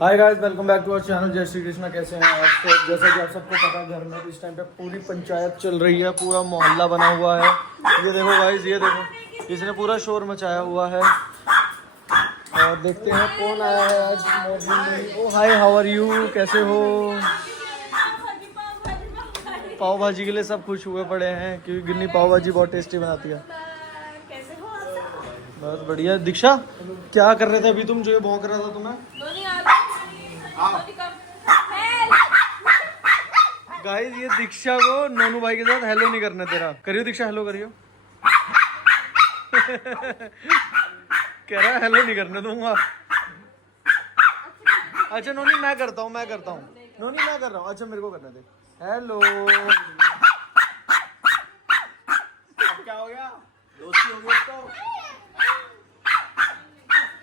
Hi guys, welcome back to our channel. Jai Shri Krishna. कैसे हैं आप सब? जैसा कि आप सबको पता है, घर में इस टाइम पे पूरी पंचायत चल रही है, पूरा मोहल्ला बना हुआ है। ये देखो गाइस, ये देखो, इसने पूरा शोर मचाया हुआ है। और देखते हैं कौन आया है आज मॉर्निंग में। ओ हाय, हाउ आर यू? कैसे हो? पाव भाजी के लिए सब खुश हुए पड़े हैं क्योंकि गिन्नी पाव भाजी बहुत टेस्टी बनाती है। बहुत बढ़िया। दीक्षा, क्या कर रहे थे अभी तुम? जो ये भौंक रहा था तुम्हें। गाइस, ये दीक्षा को नोनू भाई के साथ हेलो नहीं करने दे रहा। करियो दीक्षा, हेलो करियो। कह रहा है हेलो नहीं करने दूंगा। अच्छा नोनी, मैं करता हूँ नोनी, मैं कर रहा हूँ। अच्छा मेरे को करने दे। हेलो। क्या हो गया? दोस्ती हो गई तो।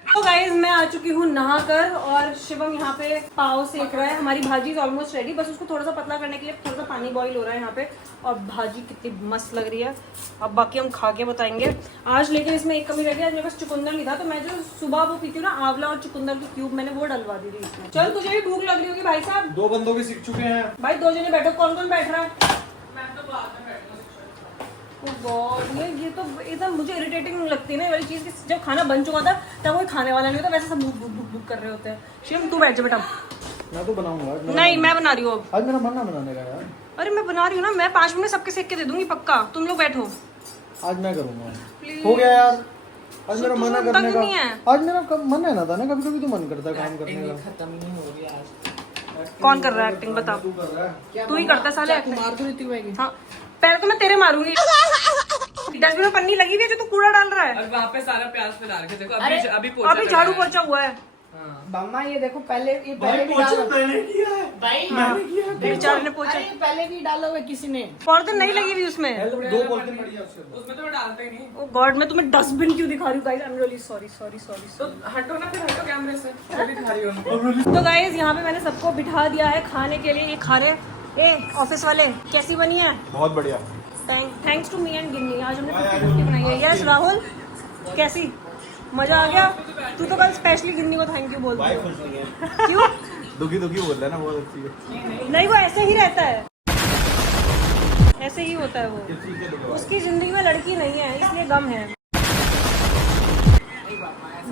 तो गाइस, मैं आ चुकी हूँ नहाकर और शिवम यहाँ पे पाव सेक रहा है। हमारी भाजी इज ऑलमोस्ट रेडी, बस उसको थोड़ा सा पतला करने के लिए थोड़ा सा पानी बॉईल हो रहा है यहाँ पे। और भाजी कितनी मस्त लग रही है, अब बाकी हम खा के बताएंगे आज। लेकिन इसमें एक कमी रह गई, आज मेरे पास चुकंदर नहीं था, तो मैं जो सुबह वो पीती हूँ ना, आंवला और चुकंदर की क्यूब, मैंने वो डलवा दी थी इसमें। चल, तुझे भी भूख लग रही होगी भाई साहब। 2 बंदों के सीख चुके हैं भाई, 2 जने बैठो। कौन कौन बैठ रहा है? ये तो एकदम मुझे इरिटेटिंग लगती है ना ये वाली चीज़ कि जब खाना बन चुका था तब कोई खाने वाला नहीं होता, वैसे सब बुक कर रहे होते हैं। शिवम, तू बैठ जा बेटा। मैं तो बनाऊंगा। नहीं, मैं बना रही हूँ अब। आज मेरा मन ना बनाने का यार। अरे मैं बना रही हूँ ना, मैं 5 मिनट सबके सेक के दे दूंगी पक्का। तुम लोग बैठो। आज मैं करूंगा। हो गया यार, आज मेरा मन है करने नहीं है। का। आज मेरा मन है ना था ना, कभी कभी तो मन करता है काम करने का। खत्म नहीं हो रही आज। कौन कर रहा है एक्टिंग? बता। तू कर रहा है। तू ही करता है साले एक्टिंग। मार तो ऋतिक भाई की। हाँ, पहले तो मैं तेरे मारूंगी। डस्टबिन में पन्नी लगी हुई है जो तू कूड़ा डाल रहा है। और वहाँ पे सारा प्याज पे डाल के देखो। अरे अभी अभी झाड़ू पोछा हुआ है। मम्मा ये देखो, पहले भाई भी पोछा डालो। मैंने किया है। भाई मैंने किया है। बेचारे ने पोछा। अरे पहले भी डालो हुआ किसी ने। पॉलिथीन नहीं लगी हुई उसमें। 2 पॉलिथीन पड़ी है उसके अंदर। उसमें तो मैं डालता ही नहीं। ओ गॉड, मैं तुम्हें डस्टबिन क्यों दिखा रही हूँ guys? I am really sorry. तो हटो ना, फिर हटो कैमरे से। मैं भी खा रही हूँ। तो गाइस, यहाँ पे मैंने सबको बिठा दिया है खाने के लिए। ये खा रहे। ए ऑफिस वाले, कैसी बनी है? बहुत बढ़िया। थैंक्स टू मी एंड गिन्नी। आज हमने 50-50 बनाई है। यस राहुल, कैसी? मजा आ गया? तू तो कल स्पेशली गिन्नी को थैंक यू बोल भाई दिया। खुश नहीं है। क्यों? दुखी दुखी बोल रहा है ना, बहुत अच्छी है। नहीं, वो ऐसे ही रहता है, ऐसे ही होता है वो। उसकी जिंदगी में लड़की नहीं है, इसलिए गम है।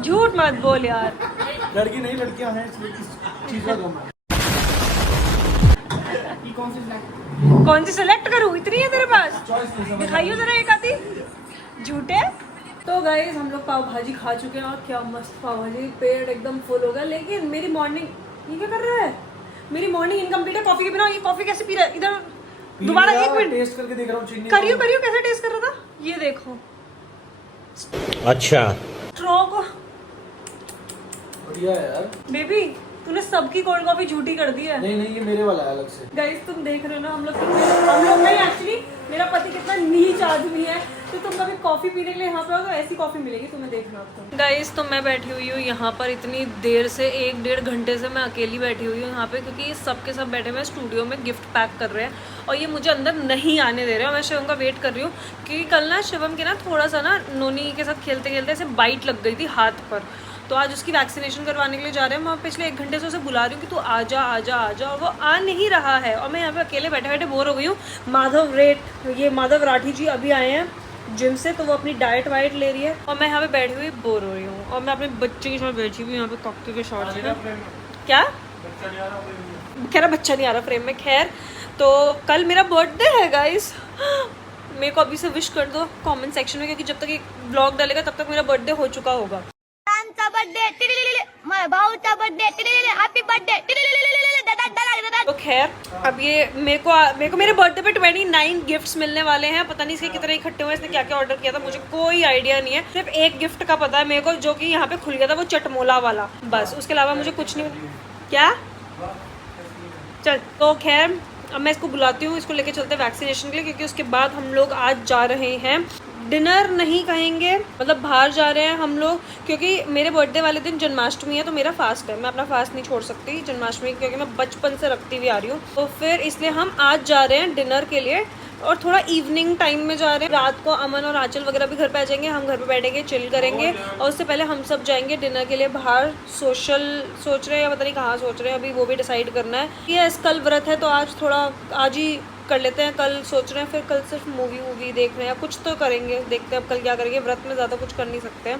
झूठ मत बोल यार। लड़की नहीं, लड़कियां हैं, इसलिए किस चीज का गम है? कौन सी सेलेक्ट करूँ? इतनी है तेरे पास? चॉइस नहीं समझ। दिखाइयो जरा एक आधी। झूठे। तो गाइस, हम लोग पाव भाजी खा चुके हैं और क्या मस्त पाव भाजी, पेट एकदम फुल हो गया। लेकिन मेरी मॉर्निंग, ये क्या कर रहा है? मेरी मॉर्निंग इनकम्प्लीट है कॉफी के बिना। ये कॉफी कैसे पी रहा है? इधर दोबारा 1 मिनट टेस्ट करके देख रहा हूँ। चीनी करियो कैसे टेस्ट कर रहा था? ये देखो। अच्छा, स्ट्रॉ को। बढ़िया है यार। बेबी, तूने सबकी कोल्ड कॉफी झूठी कर दी है। नहीं, ये मेरे वाला है अलग से। गाइस, तुम देख रहे हो ना, हम लोग नहीं, एक्चुअली मेरा पति कितना नीच आदमी है। तो तुम कभी कॉफी पीने के लिए यहाँ पे आओ तो ऐसी कॉफी मिलेगी तुम्हें, देखना आपको। गाइस, तो मैं बैठी हुई हूँ यहाँ पर इतनी देर से, 1-1.5 घंटे से मैं अकेली बैठी हुई हूँ यहाँ पे, क्योंकि सब के सब बैठे हुए स्टूडियो में गिफ्ट पैक कर रहे हैं और ये मुझे अंदर नहीं आने दे रहे हैं। मैं शिवम का वेट कर रही हूँ क्योंकि कल ना शिवम के ना थोड़ा सा ना नोनी के साथ खेलते खेलते ऐसे बाइट लग गई थी हाथ पर। तो आज उसकी वैक्सीनेशन करवाने के लिए जा रहे हैं। मैं पिछले 1 घंटे से उसे बुला रही हूँ कि तू आजा आजा आजा, और वो आ नहीं रहा है। और मैं यहाँ पे अकेले बैठे बैठे बोर हो गई हूँ। माधव राठी जी अभी आए हैं जिम से, तो वो अपनी डाइट वाइट ले रही है और मैं यहाँ पे बैठी हुई बोर हो रही हूँ। और मैं अपने बच्चे के साथ बैठी हुई यहाँ पे कॉकटे के शॉर्ट्स में। क्या कह रहा? बच्चा नहीं आ रहा फ्रेम में। खैर, तो कल मेरा बर्थडे है गाइस। मेरे को अभी से विश कर दो कमेंट सेक्शन में, क्योंकि जब तक ये ब्लॉग डालेगा तब तक मेरा बर्थडे हो चुका होगा। तो खैर, अब ये मेरे को मेरे बर्थडे पे 29 गिफ्ट्स मिलने वाले हैं। पता नहीं इसके कितने इकट्ठे हुए, इसने क्या क्या ऑर्डर किया था मुझे कोई आइडिया नहीं है। सिर्फ एक गिफ्ट का पता है मेरे को, जो कि यहाँ पे खुल गया था, वो चटमोला वाला, बस। उसके अलावा मुझे कुछ नहीं। क्या? चल, तो खैर अब मैं इसको बुलाती हूँ, इसको लेके चलते हैं वैक्सीनेशन के लिए, क्योंकि उसके बाद हम लोग आज जा रहे हैं डिनर नहीं कहेंगे, मतलब बाहर जा रहे हैं हम लोग, क्योंकि मेरे बर्थडे वाले दिन जन्माष्टमी है तो मेरा फास्ट है, मैं अपना फास्ट नहीं छोड़ सकती जन्माष्टमी, क्योंकि मैं बचपन से रखती हुई आ रही हूँ। तो फिर इसलिए हम आज जा रहे हैं डिनर के लिए, और थोड़ा इवनिंग टाइम में जा रहे हैं। रात को अमन और आंचल वगैरह भी घर पे आ जाएंगे, हम घर पे बैठेंगे, चिल करेंगे, और उससे पहले हम सब जाएंगे डिनर के लिए बाहर। सोशल सोच रहे हैं, या पता नहीं कहाँ सोच रहे हैं, अभी वो भी डिसाइड करना है। ये कल व्रत है तो आज थोड़ा आज ही कर लेते हैं, कल सोच रहे हैं, फिर कल सिर्फ मूवी देख रहे हैं, कुछ तो करेंगे, देखते हैं अब कल क्या करेंगे। व्रत में ज़्यादा कुछ कर नहीं सकते हैं,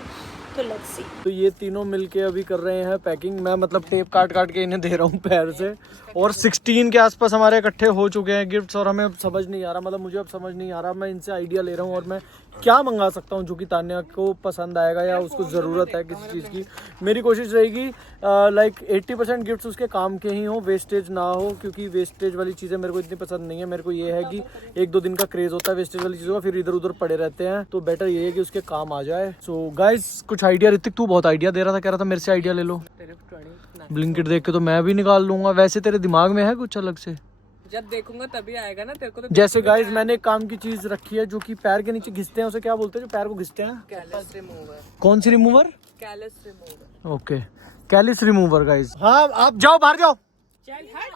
तो लेट्स सी। तो ये तीनों मिलके अभी कर रहे हैं पैकिंग। मैं मतलब टेप काट के इन्हें दे रहा हूँ पैर से, और 16 के आसपास हमारे इकट्ठे हो चुके हैं गिफ्ट्स, और हमें अब समझ नहीं आ रहा, मतलब मुझे अब समझ नहीं आ रहा, मैं इनसे आइडिया ले रहा हूँ और मैं क्या मंगा सकता हूँ जो कि तान्या को पसंद आएगा या उसको ज़रूरत है किसी चीज़ की। मेरी कोशिश रहेगी लाइक 80% गिफ्ट्स उसके काम के ही हों, वेस्टेज ना हो, क्योंकि वेस्टेज वाली चीज़ें मेरे को इतनी पसंद नहीं है। मेरे को ये है कि 1-2 दिन का क्रेज़ होता है वेस्टेज वाली चीज़ों का, फिर इधर उधर पड़े रहते हैं, तो बेटर ये है कि उसके काम आ जाए। सो गाइज कुछ आइडिया, ऋतिक तू बहुत आइडिया दे रहा था, कह रहा था मेरे से आइडिया ले लो। ब्लिंकिट देख के तो मैं भी निकाल लूंगा। वैसे तेरे दिमाग में है कुछ अलग से? जब देखूंगा तभी आएगा ना तेरे को। तो जैसे गाइज मैंने एक काम की चीज रखी है जो कि पैर के नीचे घिसते हैं, उसे क्या बोलते हैं जो पैर को घिसते हैं? Callus remover. कौन सी remover? Callus remover. Okay, callus remover guys. हाँ आप जाओ, बाहर जाओ,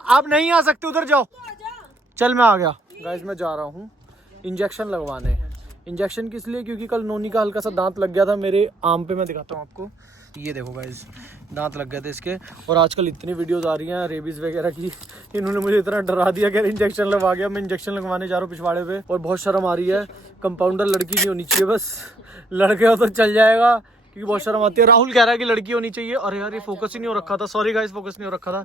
आप नहीं आ सकते, उधर जाओ। चल मैं आ गया गाइज, मैं जा रहा हूँ इंजेक्शन लगवाने। इंजेक्शन किस लिए? क्योंकि कल नोनी का हल्का सा दांत लग गया था मेरे आम पे। मैं दिखाता हूँ आपको, ये देखो गाइज दांत लग गए थे इसके। और आजकल इतनी वीडियोस आ रही हैं रेबीज वगैरह की, इन्होंने मुझे इतना डरा दिया कि इंजेक्शन लगवा गया। मैं इंजेक्शन लगवाने जा रहा हूँ पिछवाड़े पे, और बहुत शर्म आ रही है। कंपाउंडर लड़की नहीं होनी चाहिए, बस लड़के हो तो चल जाएगा, क्योंकि बहुत शर्म आती है। राहुल कह रहा है कि लड़की होनी चाहिए। अरे यार ये फोकस ही नहीं हो रखा था, सॉरी गाइज फोकस नहीं हो रखा था।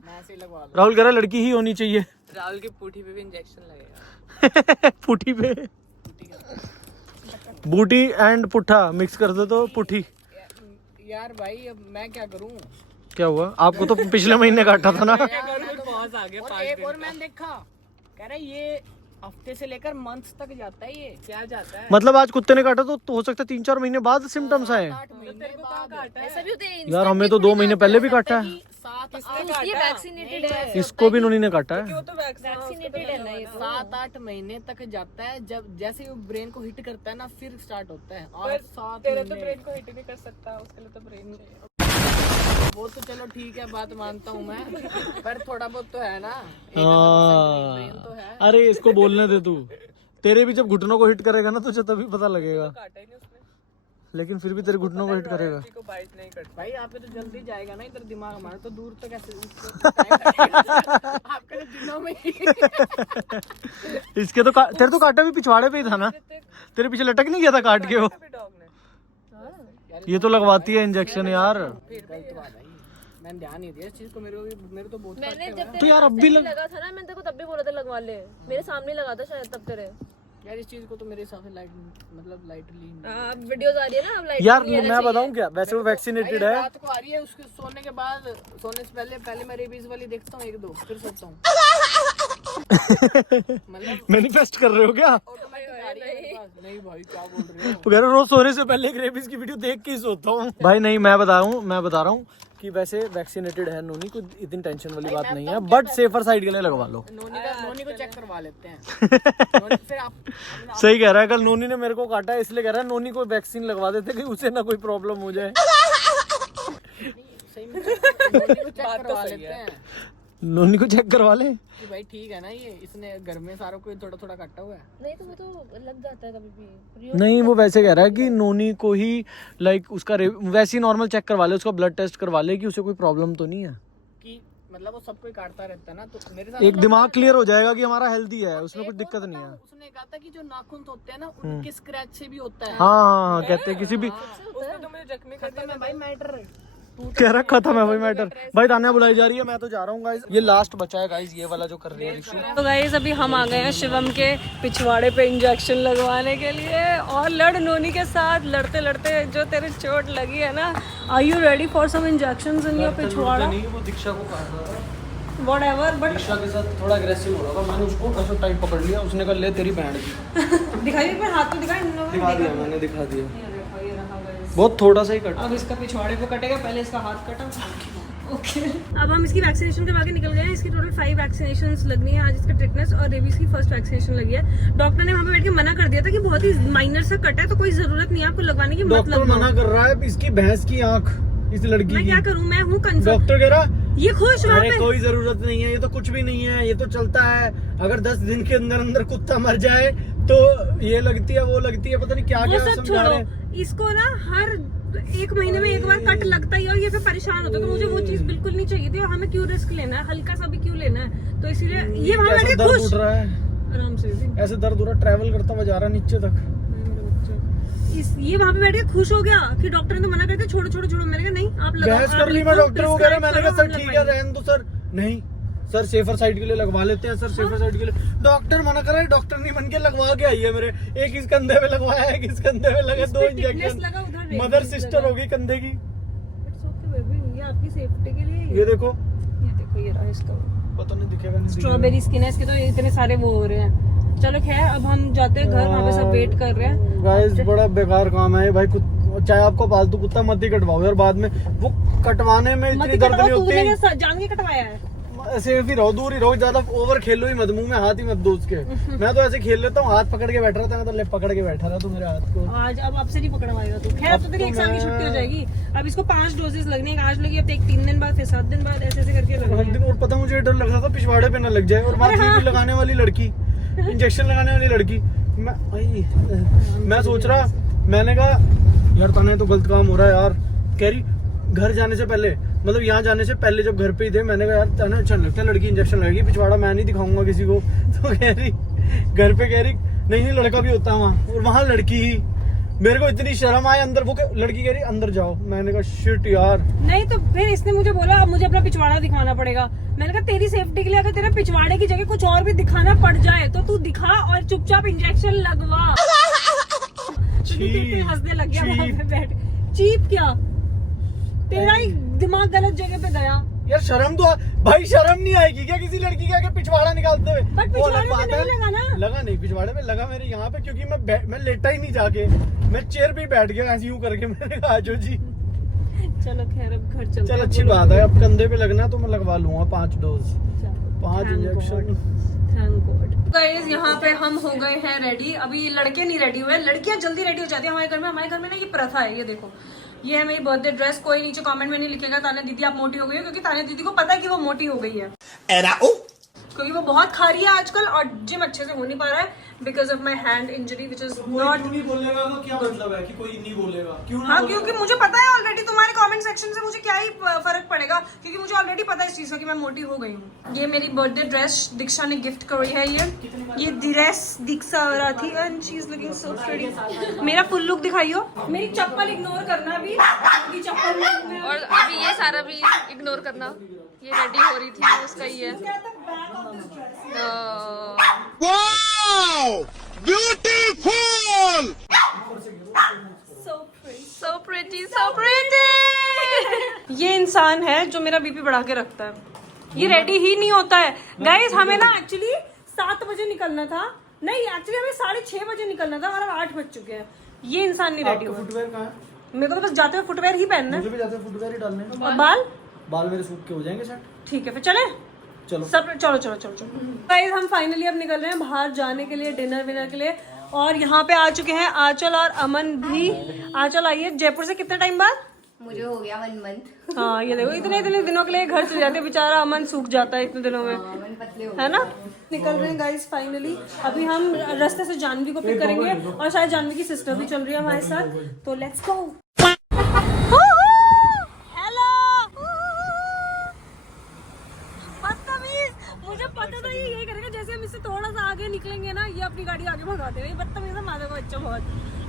राहुल कह रहा है लड़की ही होनी चाहिए। राहुल की पूठी पे भी इंजेक्शन लगेगा। पुठी पे बूटी एंड पुट्ठा मिक्स कर दो तो पुठी। यार भाई अब मैं क्या करूं? क्या हुआ? आपको तो पिछले महीने काटा था ना। बहुत आगे। और एक और मैंने देखा, कह रहा है ये हफ्ते से लेकर मंथ्स तक जाता है। ये क्या जाता है? मतलब आज कुत्ते ने काटा तो हो सकता है 3-4 महीने बाद सिम्टम्स आए। 8 महीने बाद ऐसा भी होता है। यार हमें तो 2 महीने पहले भी काटा है। 7-8 ये वैक्सीनेटेड है, इसको भी नोनी ने काटा है। वो तो वैक्सीनेटेड है ना ये तो। 7-8 महीने तक जाता है। जब जैसे ही वो ब्रेन को हिट करता है ना, फिर स्टार्ट होता है। और 7 तेरे तो ब्रेन को हिट नहीं कर सकता, उसके लिए तो ब्रेन चाहिए। वो तो चलो ठीक है, बात मानता हूँ मैं, पर थोड़ा बहुत तो है ना। हाँ। तो है। अरे इसको बोलने दे तू, तेरे भी जब घुटनों को हिट करेगा ना तुझे तभी पता लगेगा। काटा ही नहीं उसने। लेकिन फिर भी तेरे घुटनों को हिट करेगा। किसी को बाइट नहीं करता। भाई आपके तो जल्दी जाएगा ना इधर दिमाग, हमारा तो दूर तक ऐसे आपके तो दिनों में इसके तो तेरे तो काटा भी पिछवाड़े पे ही था ना, तेरे पीछे लटक नहीं गया था काट के वो। अभी डॉग ने। ये तो लगवाती है इंजेक्शन यार। मैंने ध्यान नहीं दिया इस चीज को। मेरे तो बहुत मैंने जब तो यार अब भी लगा था ना, मैंने तेरे को तब भी बोला था लगवा ले, मेरे सामने लगा था शायद तब तेरे। यार इस चीज को तो मेरे हिसाब से लाइटली अब वीडियोस आ रही है ना, अब लाइट यार मैं बताऊं क्या, वैसे वो वैक्सीनेटेड है। रात को आ रही है, उसके सोने के बाद, सोने से पहले मैं रेबीज वाली देखता हूँ 1-2, फिर सोता हूँ। मतलब मैनिफेस्ट कर रहे हो क्या? ऑटोमेटिक आ रही है मेरे पास। नहीं भाई क्या बोल रहे हो? तो कह रहे हो रोज सोने से पहले एक रेबीज की वीडियो देख के ही सोता हूँ। भाई नहीं, मैं बता रहा हूँ कि वैसे वैक्सीनेटेड है नोनी, कोई इतनी टेंशन वाली बात नहीं है, बट सेफर साइड के लिए लगवा लो। नोनी को चेक करवा लेते हैं। फिर आप सही कह रहा है, कल नोनी ने मेरे को काटा है इसलिए कह रहा है नोनी को वैक्सीन लगवा देते कि उसे ना कोई प्रॉब्लम हो जाए। सही में नोनी को चेक करवा लेते हैं नोनी को चेक करवा ले कि भाई ठीक है ना, ये इसने घर में सारों को थोड़ा थोड़ा काटा हुआ है। नहीं तो वो तो लग जाता है कभी भी। नहीं, वो वैसे कह रहा है कि नोनी को ही लाइक उसका वैसे ही नॉर्मल चेक करवा ले, उसका ब्लड टेस्ट करवा ले कि उसे कोई प्रॉब्लम तो नहीं है। कि मतलब वो सबको ही काटता रहता है ना, तो मेरे साथ एक दिमाग क्लियर हो जाएगा कि हमारा हेल्दी है, उसमें कुछ दिक्कत नहीं है। उसने कहा था कि जो नाखून होते हैं ना, उनके स्क्रैच से भी होता है। हाँ कहते हैं किसी भी उसने तो मुझे जख्मी कर खत्म है भाई मैटर। कह रहा खत्म है भाई मैटर। भाई तान्या बुलाई जा रही है, मैं तो जा रहा हूँ गाइस। ये लास्ट बचा है गाइस, ये वाला जो कर रही है ऋषि। तो गाइस अभी हम आ गए हैं शिवम के पिछवाड़े पे इंजेक्शन लगवाने के लिए, और लड़ नोनी के साथ लड़ते लड़ते जो तेरे चोट लगी है ना, are you ready for some injections in your पिछवाड़ा? नहीं, वो दीक्षा को काट रहा था, व्हाटएवर, बट दीक्षा के साथ थोड़ा अग्रेसिव हो रहा था। मैंने उसको ऐसा टाइप पकड़ लिया, उसने कहा ले तेरी बहन की। दिखाइए पर हाथ तो दिखा, इन लोगों ने दिखा दिया, मैंने दिखा दिया। बहुत थोड़ा सा ही कटा। अब इसका पिछवाड़े पे कटेगा, पहले इसका हाथ कटा। ओके अब हम इसकी वैक्सीनेशन करवा के निकल गए हैं। इसकी टोटल 5 वैक्सीनेशन लगनी है आज। इसका टेटनस और रेबीज की फर्स्ट वैक्सीनेशन लगी है। डॉक्टर ने वहाँ पे बैठ के मना कर दिया था कि बहुत ही माइनर सा कट है तो कोई जरूरत नहीं है आपको लगवाने की। डॉक्टर मना कर रहा है, इसकी भैंस की आंख इस लड़की मैं की। क्या करूँ, मैं हूँ कंसर्न। डॉक्टर कह रहा ये खुश वहाँ अरे पे कोई जरूरत नहीं है, ये तो कुछ भी नहीं है, ये तो चलता है। अगर 10 दिन के अंदर अंदर कुत्ता मर जाए तो ये लगती है वो लगती है, पता नहीं क्या वो क्या सब समझा रहे हैं। छोड़ो, इसको ना हर 1 महीने में एक बार कट लगता ही है और ये फिर परेशान होता है। तो मुझे वो चीज बिल्कुल नहीं चाहिए थी और हमें क्यों रिस्क लेना है, हल्का सा भी क्यों लेना है। तो इसीलिए ये वहाँ बैठ के दर्द खुश उठ रहा है, आराम से भी। ऐसे दर्द हो रहा, ट्रैवल करता हुआ जा रहा नीचे तक। ये वहाँ पे बैठ के खुश हो गया कि डॉक्टर ने तो मना करते छोड़ो छोड़ो छोड़ो। मैंने कहा नहीं आप लगाओ। बहस कर ली मैं डॉक्टर को, कह रहा मैंने कहा सर ठीक है रहने दो सर। नहीं सर सेफर साइड के लिए लगवा लेते हैं सर, सेफर साइड के लिए। डॉक्टर मना कर रहा है, डॉक्टर नहीं बन के लगवा के आई है मेरे। एक इस कंधे पे लगवाया, एक इस कंधे पे लगे, 2 इंजेक्शन। मदर सिस्टर होगी कंधे की। ये आपकी सेफ्टी के लिए। ये देखो ये रहा इसका, पता नहीं दिखेगा नहीं स्ट्रॉबेरी स्किन है इसके, तो इतने सारे वो हो रहे हैं। चलो खैर अब हम जाते हैं घर, वहाँ पे सब वेट कर रहे हैं। गाइस बड़ा बेकार काम है भाई। चाहे आपको पालतू कुत्ता मत ही कटवाओ यार, बाद में वो कटवाने में इतनी दर्द नहीं होती। जान के कटवाया है। सेफ ही रहो, दूर ही रहो, ज्यादा ओवर खेलो ही मत, मुंह में हाथ ही मत दो उसके। मैं तो ऐसे खेल लेता हूँ, हाथ पकड़ के बैठ रहा था, मैं तो ले पकड़ के बैठा रहा तू मेरे हाथ को। आज अब आपसे नहीं पकड़वाएगा तू। खैर अब तो तेरी 1 साल की छुट्टी हो जाएगी। अब इसको 5 डोजेस लगने हैं। आज लगी, अब 3 दिन बाद, फिर 7 दिन बाद, ऐसे ऐसे करके लगनी है। और पता मुझे डर लग रहा था पिछवाड़े पे ना लग जाए। और वहाँ लगाने वाली लड़की, इंजेक्शन लगाने वाली लड़की, मैं सोच रहा, मैंने कहा यार तने तो गलत काम हो रहा है यार। कह रही घर जाने से पहले, मतलब यहाँ जाने से पहले जब घर पे ही थे, मैंने कहा यार तने अच्छा लगता है, लड़की इंजेक्शन लगेगी, पिछवाड़ा मैं नहीं दिखाऊंगा किसी को। तो कह रही घर पे, कह रही नहीं लड़का भी होता है वहाँ, और वहाँ लड़की ही। मेरे को इतनी शर्म आए अंदर, वो लड़की कह रही अंदर जाओ। मैंने कहा शिट यार। नहीं तो फिर इसने मुझे बोला अब मुझे अपना पिछवाड़ा दिखाना पड़ेगा। मैंने कहा तेरी सेफ्टी के लिए अगर तेरे पिछवाड़े की जगह कुछ और भी दिखाना पड़ जाए तो तू दिखा और चुपचाप इंजेक्शन लगवा। हंसने लग गया वहाँ पे बैठ। चीप क्या, तेरा ही दिमाग गलत जगह पे गया यार। शर्म तो भाई, शर्म नहीं आएगी क्या किसी लड़की के आगे पिछवाड़ा निकालते हुए? बट पिछवाड़े पे नहीं लगा ना। लगा नहीं पिछवाड़े में, लगा मेरे यहाँ पे, क्योंकि मैं लेटा ही नहीं जाके, मैं चेयर पे बैठ गया ऐसे यूं करके। मैंने कहा आजो जी। चलो खैर अब घर चलते हैं। चल अच्छी बात है, अब कंधे पे लगना तो मैं लगवा लूंगा 5 डोज, 5 इंजेक्शन। गाइस यहाँ पे हम हो गए हैं रेडी। अभी ये लड़के नहीं रेडी हुए, लड़कियां जल्दी रेडी हो जाती है हमारे घर में। हमारे घर में ना ये प्रथा है, ये देखो ये है मेरी बर्थडे ड्रेस। कोई नीचे कमेंट में नहीं लिखेगा ताने दीदी आप मोटी हो गई हो, क्योंकि ताने दीदी को पता है कि वो मोटी हो गई है, क्योंकि वो बहुत खा रही है आजकल और जिम अच्छे से हो नहीं पा रहा है because of my hand injury which is not. नहीं बोलेगा तो क्या मतलब है कि कोई नहीं बोलेगा? क्यों ना? हाँ क्योंकि मुझे पता है ऑलरेडी, तुम्हारे कमेंट सेक्शन से मुझे क्या ही फर्क पड़ेगा, क्योंकि मुझे ऑलरेडी पता है इस चीज का कि मैं मोटी हो गई हूँ। ये मेरी बर्थडे ड्रेस दीक्षा ने गिफ्ट करी है। ये dress Diksha Rathi and she is looking so pretty. मेरा फुल लुक दिखाइयो। मेरी चप्पल इग्नोर करना अभी, क्योंकि चप्पल और अभी ये सारा भी इग्नोर करना। ये रेडी हो रही थी उसका ही है। Beautiful! So pretty, so pretty. ये इंसान है जो मेरा बीपी बढ़ा के रखता है। ये रेडी ही नहीं होता है। गाइस हमें ना एक्चुअली 7 बजे निकलना था, नहीं एक्चुअली हमें 6:30 बजे निकलना था और अब 8 बज चुके हैं। ये इंसान नहीं रेडी हुआ। फुटवेयर कहाँ है? मेरे को तो बस जाते हुए फुटवेयर ही पहनना है। मुझे भी जाते हुए फुटवेयर ही डालने हैं। और बाल मेरे सूख के हो जाएंगे सेट। ठीक है फिर चले, चलो सब चलो चलो चलो चलो। गाइस हम फाइनली अब निकल रहे हैं बाहर जाने के लिए, डिनर विनर के लिए। और यहाँ पे आ चुके हैं आंचल और अमन भी। आंचल आई है जयपुर से कितने टाइम बाद? मुझे हो गया 1 मंथ। हाँ ये देखो इतने इतने दिनों के लिए घर चले जाते, बेचारा अमन सूख जाता है इतने दिनों में, है ना। निकल रहे हैं गाइस फाइनली। अभी हम रास्ते से जानवी को पिक करेंगे और शायद जानवी की सिस्टर भी चल रही है हमारे साथ, तो लेट्स गो। मुझे पता था ये यही करेगा, जैसे हम इससे थोड़ा सा आगे निकलेंगे ना ये अपनी गाड़ी आगे भगा देगा। ये बदतमीज है माधव का बच्चा बहुत।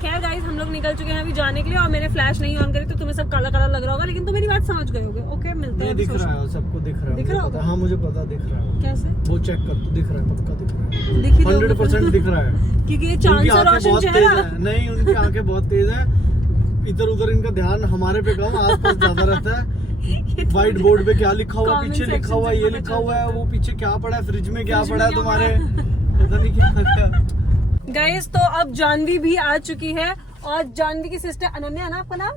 खैर गाइस हम लोग निकल चुके हैं अभी जाने के लिए और मैंने फ्लैश नहीं ऑन करी तो तुम्हें सब काला काला लग रहा होगा, लेकिन तो मेरी बात समझ गए होगे। ओके मिलते हैं। दिख रहा है सबको, दिख रहा है, दिख रहा मुझे पता है। हाँ मुझे पता दिख रहा है। कैसे? वो चेक कर, तू दिख रहा है, पक्का दिख रहा है, दिख ही रहा होगा। 100% दिख रहा है, क्योंकि ये चांद सा रोशन चेहरा। नहीं उनकी आंखें बहुत तेज है, इधर उधर इनका ध्यान हमारे पे कम, आसपास ज्यादा रहता है। व्हाइट बोर्ड पे क्या लिखा हुआ, पीछे लिखा हुआ, ये लिखा हुआ है, वो पीछे क्या पड़ा है, फ्रिज में क्या पड़ा है तुम्हारे, पता नहीं क्या। गाइस तो अब जानवी भी आ चुकी है और जानवी की सिस्टर अनन्या, ना आपका नाम?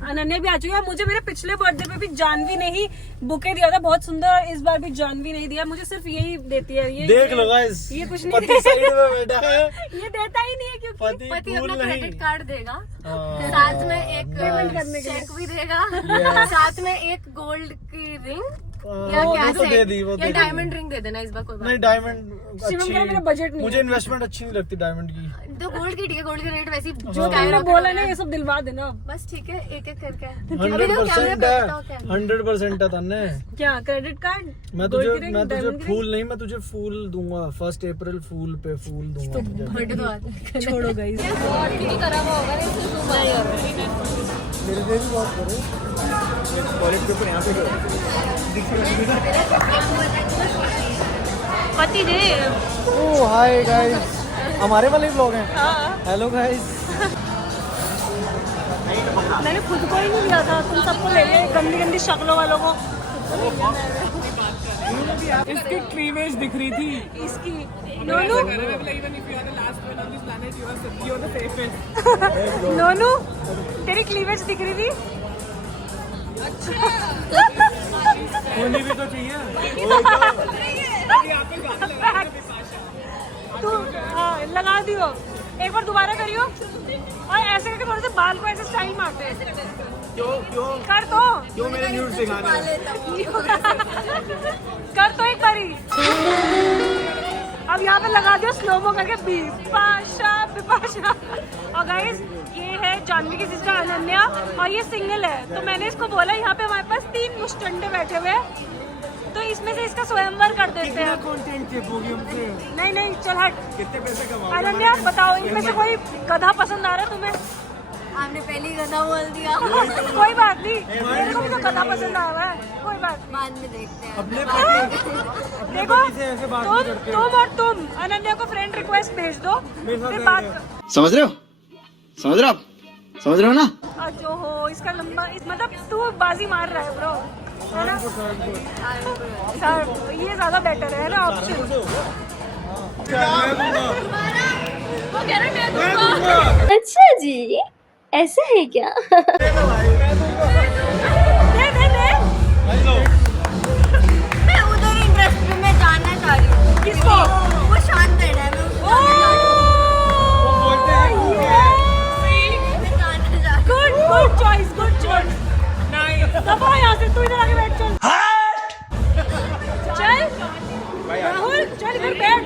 अनन्या भी आ चुकी है। मुझे मेरे पिछले बर्थडे पे भी जानवी ने ही बुके दिया था बहुत सुंदर, और इस बार भी जानवी नहीं दिया मुझे, सिर्फ यही देती है। ये देख लो गाइस, ये कुछ नहीं पति साइड में बैठा है, ये देता ही नहीं है क्योंकि पति फूल अपना नहीं। क्रेडिट कार्ड देगा, हाँ। साथ में एक पेमेंट करने के लिए। चेक भी देगा, साथ में एक गोल्ड की रिंग या वो क्या तो दे दी, वो या दे दी। डायमंड रिंग दे देना इस बार, कोई बात नहीं डायमंड शिवम अच्छी, का मेरा बजट नहीं मुझे है। इन्वेस्टमेंट अच्छी नहीं लगती डायमंड की। नहीं। तो गोल्ड की ठीक है, गोल्ड के रेट वैसे ही जो sky तुमने rocket बोला हो ना रहा ये है। सब दिलवा देना। बस ठीक है, एक एक करके 100% है, 100% है तन्ने। क्या क्रेडिट कार्ड? मैं गोल्ड तुझे की रिंग, मैं तुझे डायमंड की फूल नहीं, मैं तुझे फूल दूंगा 1 अप्रैल फूल पे फूल दूंगा तुझे। बर्थडे तो आता है। रिंग? छोड़ो गाइस। करा हुआ होगा ना, इसलिए zoom आ रहा है। मेरे से भी बात करो, टॉयलेट पेपर यहाँ पे पति दे। ओह हाय गाइस, हमारे वाले ब्लॉग हैं। हेलो गाइस, मैंने खुद को ही नहीं लिया था, तुम सबको ले लिया, गंदी गंदी शक्लों वालों को। इसकी क्लीवेज दिख रही थी। इसकी नोनू, Even if you are the last one on this planet, you are the safest. नोनू तेरी क्लीवेज दिख रही थी। होनी भी तो चाहिए। तू हाँ लगा दियो, एक बार दोबारा करियो, और ऐसे करके थोड़े से बाल को ऐसे स्टाइल मारते हैं। क्यों कर तो, क्यों मेरे न्यूड दिखाना है? कर तो एक बारी। अब यहाँ पे लगा दियो स्लोमो करके बिपाशा बिपाशा। और गाइस ये है जानवी की सिस्टर अनन्या, और ये सिंगल है, तो मैंने इसको बोला यहाँ पे हमारे पास 3 मुस्टंडे बैठे हुए हैं, तो इसमें से इसका स्वयंवर कर देते हैं। कंटेंट चेपोगी हमसे। नहीं नहीं चल हट। कितने पैसे कमाओगे? अनन्या बताओ, इनमें से कोई गधा पसंद आ रहा है तुम्हें? आपने पहली गधा बोल दिया। कोई बात नहीं, मेरे को भी तो गधा पसंद आया हुआ है, कोई बात बाद में देखते हैं। अपने नहीं। देखो पति से ऐसे बात नहीं करते। तुम और तुम अनन्या को फ्रेंड रिक्वेस्ट भेज दो, फिर बात। समझ रहे हो? समझ रहे हो आप? समझ रहे हो ना? जो हो इसका लंबा मतलब तू बाजी मार रहा है ब्रो, है ना? सर ये ज्यादा बेटर है ना ऑप्शन। वो कह रहा मैं दूंगा। अच्छा जी, ऐसा है क्या? दे दे दे। मैं उधर इंडस्ट्री में जाना चाह रही हूँ। किसको? वो शांत है, मैं उसको जाना चाह रही हूँ। Good choice, good choice. दबा यहाँ से, तू इधर आके बैठ। चल चल राहुल, चल इधर बैठ।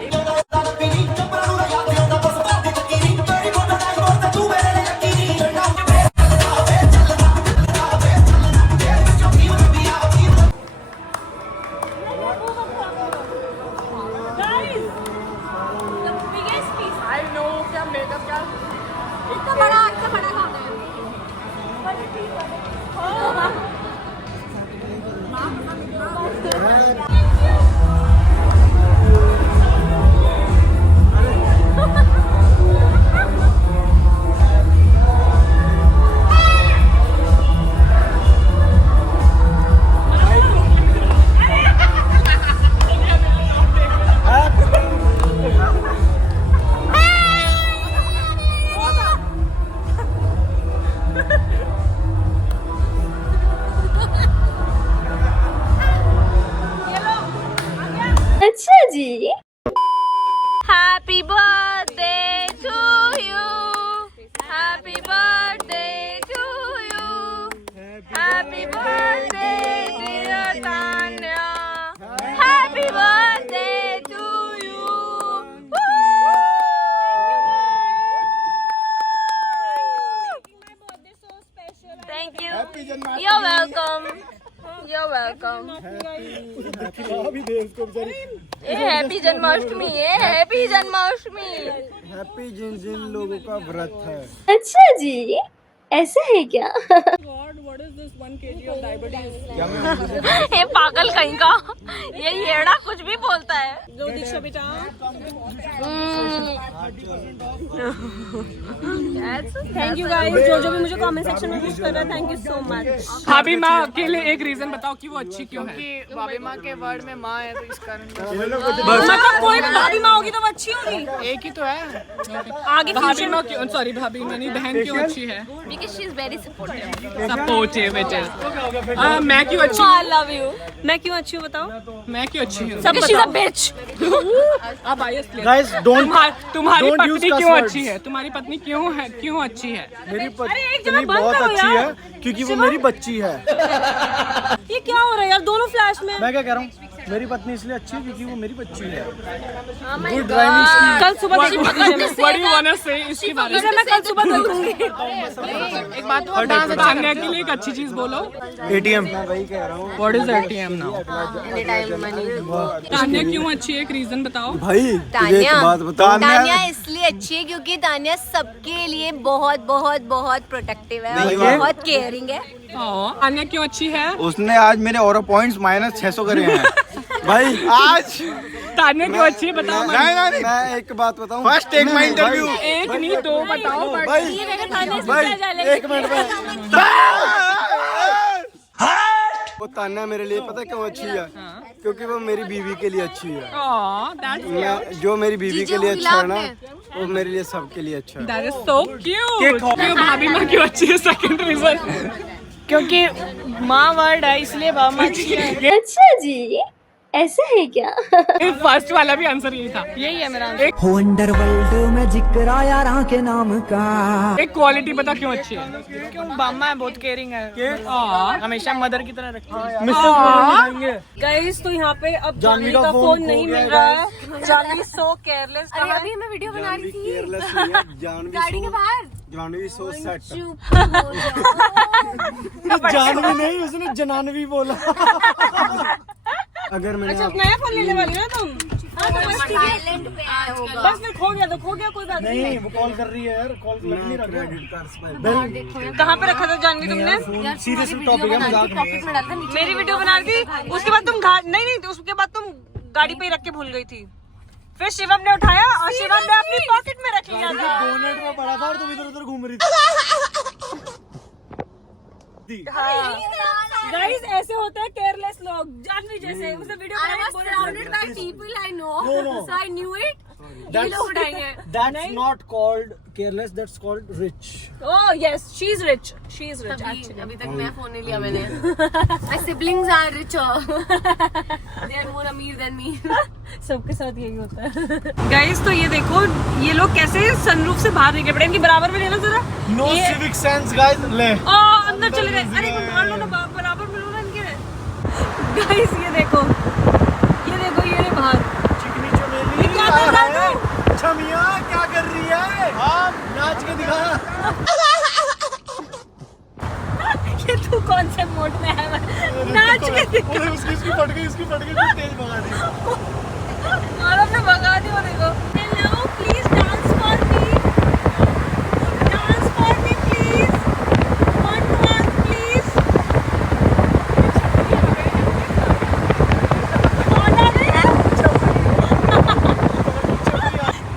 I know क्या मेकअप क्या इतना बड़ा खाना है। अच्छा जी। Happy birthday to you. Happy birthday to you. Happy birthday dear Tanya. Happy birthday to you. Thank you. You're welcome. You're welcome. ये हैप्पी जन्माष्टमी है, हैप्पी जन्माष्टमी। हैप्पी जिन जिन लोगों का व्रत है। अच्छा जी, ऐसा है क्या? God, what is this 1 kg of diabetes? ये पागल कहीं का, ये येड़ा कुछ भी बोलता है। जो दीक्षा बेटा थैंक यू गाइस, जो भी मुझे कमेंट सेक्शन में विश कर रहा है, थैंक यू सो मच। भाभी माँ के लिए एक रीजन बताओ कि वो अच्छी क्यों है? कि भाभी माँ के वर्ड में माँ है तो इस कारण। मतलब कोई भी भाभी माँ होगी तो वो अच्छी होगी। एक ही तो है। आगे भाभी माँ क्यों, सॉरी भाभी नहीं बहन क्यों अच्छी है? Because she is very supportive. Supportive it is. मैं क्यों अच्छी? I love you. मैं क्यों अच्छी हूँ बताओ? मैं क्यों अच्छी हूँ? सब बताओ। बिच। अब आइए गाइस डोंट तुम्हारी don't use पत्नी cuss क्यों words. अच्छी है? तुम्हारी पत्नी क्यों अच्छी है? मेरी एक पत्नी जगह बंद बहुत करो अच्छी यार। है क्योंकि वो मेरी बच्ची है। ये क्या हो रहा है यार, दोनों फ्लैश में। मैं क्या कह रहा हूँ, मेरी पत्नी इसलिए अच्छी है क्योंकि वो मेरी बच्ची है। गुड कल ड्राइविंग सुबह What do you wanna say इसके बारे में? मैं कल सुबह देखूंगी। एक बात और तान्या के लिए एक अच्छी चीज बोलो। ATM मैं वही कह रहा हूँ। What is ATM now? Tanya क्यों अच्छी है? एक रीजन बताओ। भाई तुझे एक बात बता। तान्या इसलिए अच्छी है क्योंकि तान्या सबके लिए बहुत बहुत बहुत प्रोटेक्टिव है नहीं और है। बहुत केयरिंग है। तान्या क्यों अच्छी है? उसने आज मेरे और पॉइंट्स -600 करे हैं भाई आज। तान्या क्यों अच्छी है बताओ। नहीं मैं एक बात बताऊं, फर्स्ट टेक माय इंटरव्यू। एक नहीं दो बताओ। भाई एक मिनट में वो तान्या मेरे लिए पता है क्यों अच्छी है? क्योंकि वो मेरी बीवी के लिए अच्छी है। मैं जो मेरी बीवी के लिए अच्छा है ना, वो मेरे लिए सबके लिए अच्छा है। That is so cute. क्यों भाभी माँ क्यों अच्छी है? सेकंड रीजन क्योंकि माँ वर्ड है इसलिए माँ अच्छी है। अच्छा जी, ऐसा है क्या? फर्स्ट वाला भी आंसर यही था। यही है मेरा आंसर। वंडरवर्ल्ड में जिक्र आया राह के नाम का। एक क्वालिटी बता क्यों अच्छी है? क्यों मामा है, बहुत केयरिंग है, हमेशा मदर की तरह रखती है। गाइस तो यहाँ पे अब जानवी जानवी का का फोन फोन खो नहीं गया मिल रहा है। Janvi so careless. अरे अभी मैं वीडियो बना रही थी केयरलेस नहीं है, जानवी गाड़ी के बाहर। Janvi so sad. चुप हो जाओ। जानवी नहीं, उसने जनानवी बोला। अगर मैंने अच्छा नया फोन लेने वाली ना तुम? हाँ तो बस ठीक है। साइलेंट पे आया होगा। बस मैं खो गया तो खो गया, कोई बात नहीं। नहीं वो कॉल कर रही है यार, कॉल लग नहीं रहा। क्रेडिट कार्ड कहाँ पे रखा था जानवी तुमने? सीरियस टॉपिक है, मजाक नहीं है। मेरी वीडियो बना रही थी, उसके बाद तुम नहीं उसके बाद तुम गाड़ी पे ही रख के भूल गई थी। फिर शिवम ने उठाया और शिवम ने अपनी पॉकेट में रख लिया था। बोनेट में पड़ा था और तुम इधर उधर घूम रही थी। गाइस ऐसे होते हैं केयरलेस लोग, जानवी जैसे। उसे video Surrounded by people I know, No. so I knew it. ये लोग उठाएंगे। That's not called careless, that's called rich. Oh yes, she is rich actually. अभी तक मैं फोन नहीं लिया मैंने। My siblings are richer. They are more अमीर than me. सबके साथ यही होता है। गाइस तो ये देखो, ये लोग कैसे सनरूफ से बाहर निकल पड़े। इनकी बराबर में लेना जरा। No civic sense guys, ले। अंदर चले गए। अरे मार लो ना, बराबर में लो ना इनके। गाइस ये देखो ये बाहर। चिकनी चमेली। क्या कर रहा है तू? छमिया क्या कर रही है? हाँ नाच के दिखा। ये तू कौन से मोड में है? नाच के दिखा। उसकी फट गई कुछ तेज भगा दी। और हमने भगा दी। वो देखो। Hello please dance for me please. 1 to 1 please.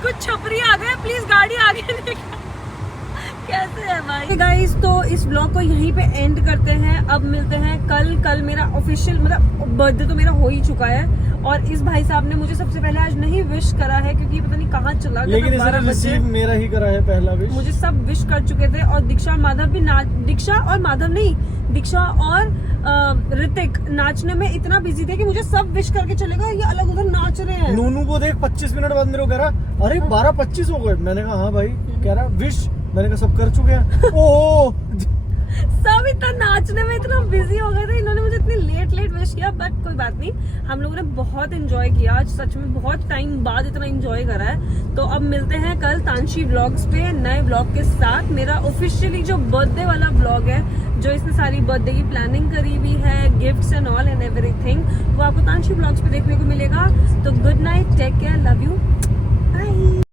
कुछ छपरी आ गए, प्लीज गाड़ी आगे निकाल। कैसे है भाई? गाइस तो इस ब्लॉग को यहीं पे एंड करते हैं। अब मिलते हैं कल मेरा ऑफिशियल मतलब बर्थडे तो मेरा हो ही चुका है और इस भाई साहब ने मुझे सबसे पहले आज नहीं विश करा है क्योंकि पता नहीं कहाँ चला गया। लेकिन इसने रिसीव मेरा ही करा है पहला विश। मुझे सब विश कर चुके थे और दीक्षा और ऋतिक नाचने में इतना बिजी थे कि मुझे सब विश करके चलेगा। ये अलग उधर नाच रहे हैं। नूनू को देख 25 मिनट बाद मेरे को कह रहा अरे 12:25 हो गए। मैंने कहा हाँ भाई। कह रहा विश। मैंने कहा सब कर चुके हैं। ओह सब इतना नाचने में इतना बिजी हो गए थे, इन्होंने मुझे इतनी लेट विश किया। बट कोई बात नहीं, हम लोगों ने बहुत एंजॉय किया आज, सच में बहुत टाइम बाद इतना एंजॉय करा है। तो अब मिलते हैं कल तानशी व्लॉग्स पे नए व्लॉग के साथ। मेरा ऑफिशियली जो बर्थडे वाला व्लॉग है, जो इसने सारी बर्थडे की प्लानिंग करी हुई है, gifts and all and everything, वो आपको तानशी व्लॉग्स पे देखने को मिलेगा। तो good night, take care, love you, bye.